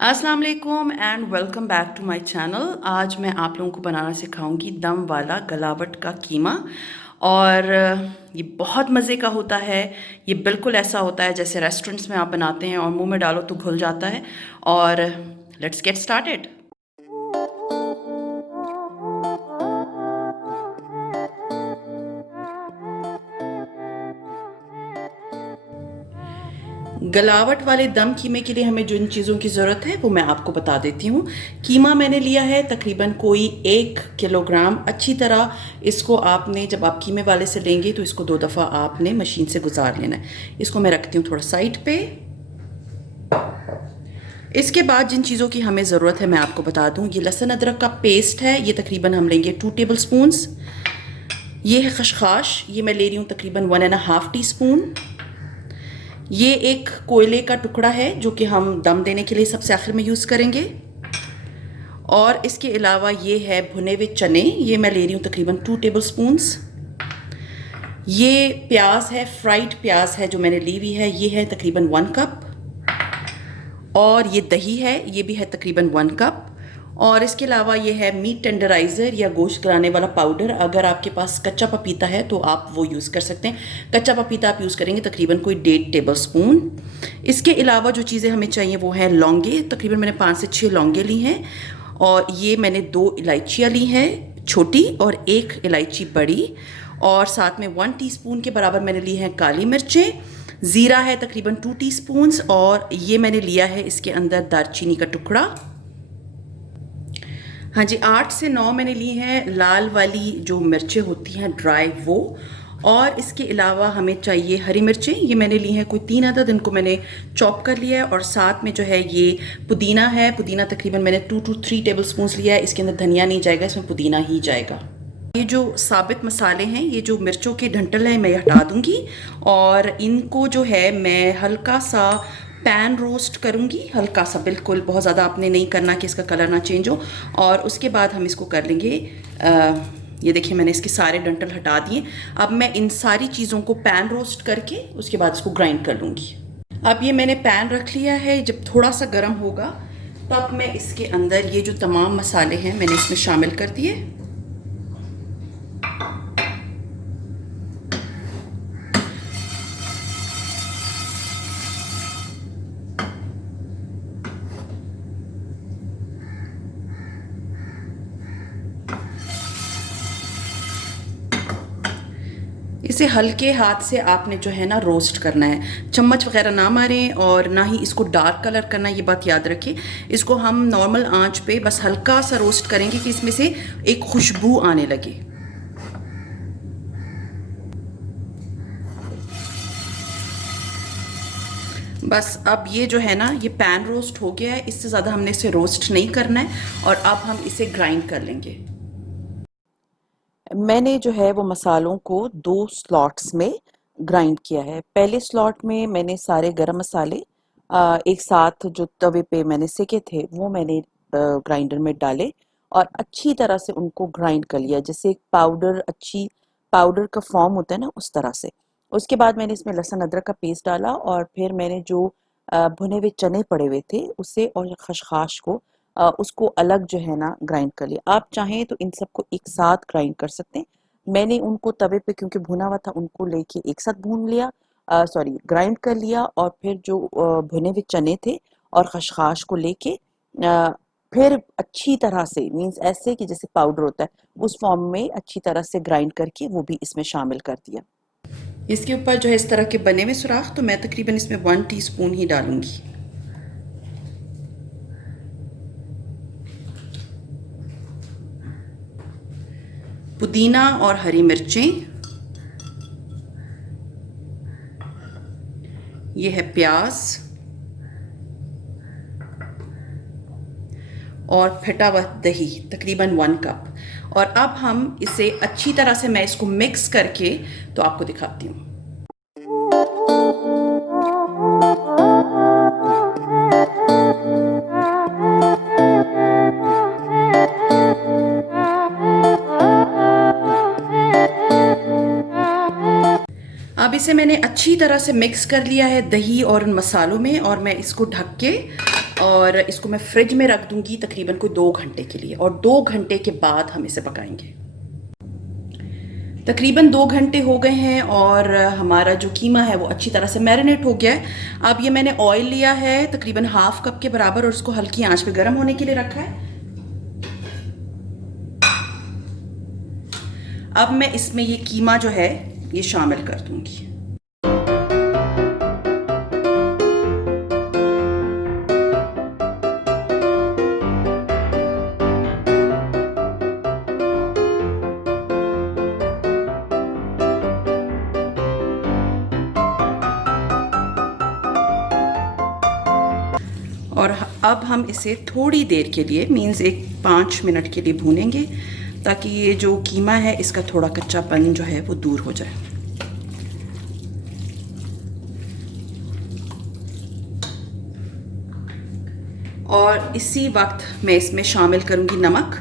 अस्सलाम वालेकुम and welcome back to my channel. आज मैं आप लोगों को बनाना सिखाऊंगी दम वाला गलावट का कीमा। और ये बहुत मज़े का होता है। ये बिल्कुल ऐसा होता है जैसे रेस्टोरेंट्स में आप बनाते हैं और मुंह में डालो तो घुल जाता है। और लेट्स गेट स्टार्टेड। गलावट वाले दम कीमे के लिए हमें जिन चीज़ों की ज़रूरत है वो मैं आपको बता देती हूँ। कीमा मैंने लिया है तकरीबन कोई 1 किलोग्राम। अच्छी तरह इसको आपने जब आप कीमे वाले से लेंगे तो इसको 2 दफ़ा आपने मशीन से गुजार लेना है। इसको मैं रखती हूँ थोड़ा साइड पे। इसके बाद जिन चीज़ों की हमें ज़रूरत है मैं आपको बता दूँ। ये लहसुन अदरक का पेस्ट है, ये तकरीबन हम लेंगे 2 टेबल स्पून्स। ये है खशखाश, ये मैं ले रही हूँ तकरीबन 1.5 टीस्पून। ये एक कोयले का टुकड़ा है जो कि हम दम देने के लिए सबसे आखिर में यूज़ करेंगे। और इसके अलावा ये है भुने हुए चने, ये मैं ले रही हूँ तकरीबन 2 टेबल स्पून्स। ये प्याज है, फ्राइड प्याज है जो मैंने ली हुई है, ये है तकरीबन 1 कप। और ये दही है, ये भी है तकरीबन 1 कप। और इसके अलावा ये है मीट टेंडराइज़र या गोश्त गलाने वाला पाउडर। अगर आपके पास कच्चा पपीता है तो आप वो यूज़ कर सकते हैं। कच्चा पपीता आप यूज़ करेंगे तकरीबन कोई 1.5 टेबल स्पून। इसके अलावा जो चीज़ें हमें चाहिए वो है लौंगे, तकरीबन मैंने 5 से 6 लौंगे ली हैं। और ये मैंने 2 इलायचियाँ ली हैं छोटी और 1 इलायची बड़ी। और साथ में 1 टीस्पून के बराबर मैंने ली हैं काली मिर्चें। ज़ीरा है तकरीबन 2 टीस्पून्स। और ये मैंने लिया है इसके अंदर दालचीनी का टुकड़ा। हाँ जी, 8 से 9 मैंने ली हैं लाल वाली जो मिर्चें होती हैं ड्राई वो। और इसके अलावा हमें चाहिए हरी मिर्चें, ये मैंने ली हैं कोई 3 अदद, इनको मैंने चॉप कर लिया है। और साथ में जो है ये पुदीना है, पुदीना तकरीबन मैंने 2 to 3 टेबल स्पून लिया है। इसके अंदर धनिया नहीं जाएगा, इसमें पुदीना ही जाएगा। ये जो साबित मसाले हैं, ये जो मिर्चों के डंठल हैं मैं हटा दूंगी। और इनको जो है मैं हल्का सा पैन रोस्ट करूंगी, हल्का सा, बिल्कुल बहुत ज़्यादा आपने नहीं करना कि इसका कलर ना चेंज हो। और उसके बाद हम इसको कर लेंगे। ये देखिए मैंने इसके सारे डंठल हटा दिए। अब मैं इन सारी चीज़ों को पैन रोस्ट करके उसके बाद इसको ग्राइंड कर लूँगी। अब ये मैंने पैन रख लिया है, जब थोड़ा सा गर्म होगा तब मैं इसके अंदर ये जो तमाम मसाले हैं मैंने इसमें शामिल कर दिए। इसे हल्के हाथ से आपने जो है ना रोस्ट करना है, चम्मच वगैरह ना मारें और ना ही इसको डार्क कलर करना, ये बात याद रखिए। इसको हम नॉर्मल आंच पे बस हल्का सा रोस्ट करेंगे कि इसमें से एक खुशबू आने लगे। बस अब ये जो है ना ये पैन रोस्ट हो गया है, इससे ज़्यादा हमने इसे रोस्ट नहीं करना है। और अब हम इसे ग्राइंड कर लेंगे। मैंने जो है वो मसालों को 2 स्लॉट्स में ग्राइंड किया है। पहले स्लॉट में मैंने सारे गरम मसाले एक साथ जो तवे पे मैंने सेके थे वो मैंने ग्राइंडर में डाले और अच्छी तरह से उनको ग्राइंड कर लिया, जैसे एक पाउडर, अच्छी पाउडर का फॉर्म होता है ना उस तरह से। उसके बाद मैंने इसमें लहसुन अदरक का पेस्ट डाला और फिर मैंने जो भुने हुए चने पड़े हुए थे उसे और खशखाश को उसको अलग जो है ना ग्राइंड कर लिया। आप चाहें तो इन सबको एक साथ ग्राइंड कर सकते हैं। मैंने उनको तवे पे क्योंकि भुना हुआ था उनको लेके एक साथ भून लिया, सॉरी ग्राइंड कर लिया। और फिर जो भुने हुए चने थे और खशखाश को लेके फिर अच्छी तरह से, मीन्स ऐसे कि जैसे पाउडर होता है उस फॉर्म में अच्छी तरह से ग्राइंड करके वो भी इसमें शामिल कर दिया। इसके ऊपर जो है इस तरह के बने हुए सुराख, तो मैं तकरीबन इसमें 1 टीस्पून ही डालूंगी। पुदीना और हरी मिर्चें, ये है प्याज और फटा हुआ दही तकरीबन 1 कप। और अब हम इसे अच्छी तरह से, मैं इसको मिक्स करके तो आपको दिखाती हूँ। अब इसे मैंने अच्छी तरह से मिक्स कर लिया है दही और उन मसालों में, और मैं इसको ढक के और इसको मैं फ्रिज में रख दूंगी तकरीबन कोई 2 घंटे के लिए, और 2 घंटे के बाद हम इसे पकाएंगे। तकरीबन 2 घंटे हो गए हैं और हमारा जो कीमा है वो अच्छी तरह से मैरिनेट हो गया है। अब ये मैंने ऑयल लिया है तकरीबन ½ कप के बराबर और उसको हल्की आंच पे गर्म होने के लिए रखा है। अब मैं इसमें ये कीमा जो है ये शामिल कर दूंगी। और अब हम इसे थोड़ी देर के लिए मीन्स 5 मिनट के लिए भूनेंगे ताकि ये जो कीमा है इसका थोड़ा कच्चापन जो है वो दूर हो जाए। और इसी वक्त मैं इसमें शामिल करूँगी नमक।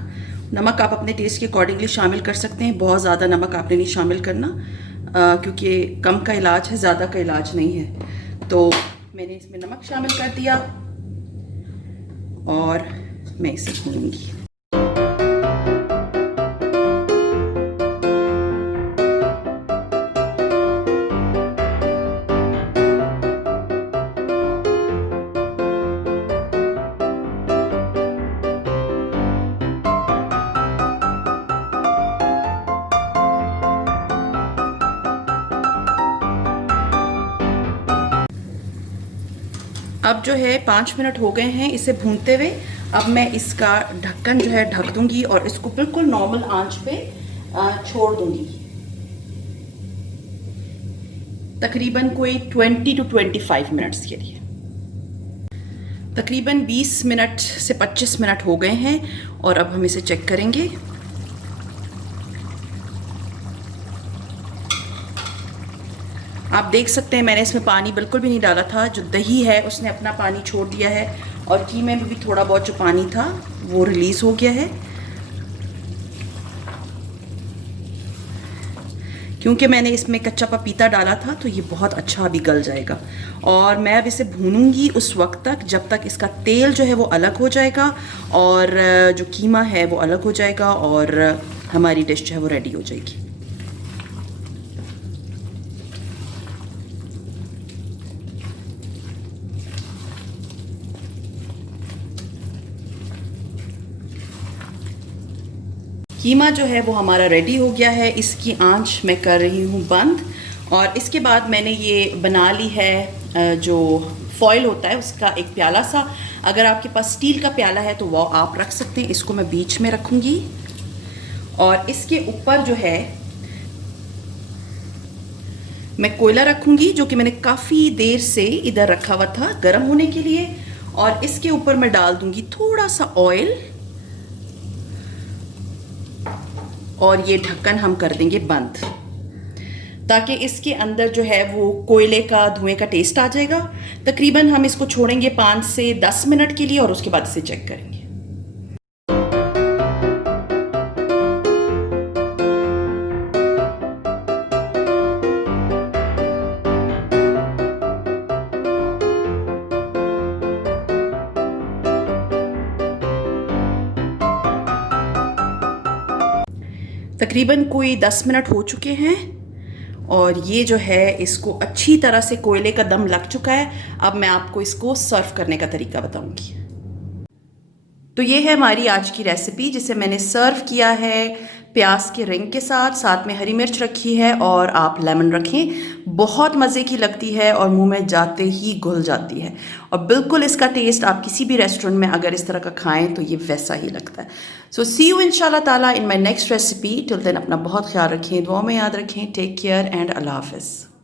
नमक आप अपने टेस्ट के अकॉर्डिंगली शामिल कर सकते हैं, बहुत ज़्यादा नमक आपने नहीं शामिल करना क्योंकि कम का इलाज है, ज़्यादा का इलाज नहीं है। तो मैंने इसमें नमक शामिल कर दिया और मैं इसे भूनूंगी। अब जो है 5 मिनट हो गए हैं इसे भूनते हुए। अब मैं इसका ढक्कन जो है ढक दूंगी और इसको बिल्कुल नॉर्मल आंच पे छोड़ दूंगी तकरीबन कोई 20 to 25 मिनट्स के लिए। तकरीबन 20 मिनट से 25 मिनट हो गए हैं और अब हम इसे चेक करेंगे। आप देख सकते हैं मैंने इसमें पानी बिल्कुल भी नहीं डाला था। जो दही है उसने अपना पानी छोड़ दिया है और कीमे में भी थोड़ा बहुत जो पानी था वो रिलीज़ हो गया है क्योंकि मैंने इसमें कच्चा पपीता डाला था तो ये बहुत अच्छा अभी गल जाएगा। और मैं अब इसे भूनूंगी उस वक्त तक जब तक इसका तेल जो है वो अलग हो जाएगा और जो कीमा है वो अलग हो जाएगा और हमारी डिश जो है वो रेडी हो जाएगी। कीमा जो है वो हमारा रेडी हो गया है। इसकी आंच मैं कर रही हूँ बंद और इसके बाद मैंने ये बना ली है जो फॉयल होता है उसका एक प्याला सा। अगर आपके पास स्टील का प्याला है तो वो आप रख सकते हैं। इसको मैं बीच में रखूँगी और इसके ऊपर जो है मैं कोयला रखूँगी जो कि मैंने काफ़ी देर से इधर रखा हुआ था गर्म होने के लिए। और इसके ऊपर मैं डाल दूँगी थोड़ा सा ऑयल और ये ढक्कन हम कर देंगे बंद ताकि इसके अंदर जो है वो कोयले का धुएं का टेस्ट आ जाएगा। तकरीबन हम इसको छोड़ेंगे 5 से 10 मिनट के लिए और उसके बाद इसे चेक करेंगे। तकरीबन कोई 10 मिनट हो चुके हैं और ये जो है इसको अच्छी तरह से कोयले का दम लग चुका है। अब मैं आपको इसको सर्व करने का तरीका बताऊंगी। तो ये है हमारी आज की रेसिपी जिसे मैंने सर्व किया है प्याज के रिंग के साथ, साथ में हरी मिर्च रखी है और आप लेमन रखें। बहुत मज़े की लगती है और मुंह में जाते ही घुल जाती है और बिल्कुल इसका टेस्ट आप किसी भी रेस्टोरेंट में अगर इस तरह का खाएं तो ये वैसा ही लगता है। सो सी यू इंशाल्लाह ताला in my next recipe. Till then अपना बहुत ख्याल रखें, दुआ में याद रखें। टेक केयर एंड अल्लाह हाफिज़।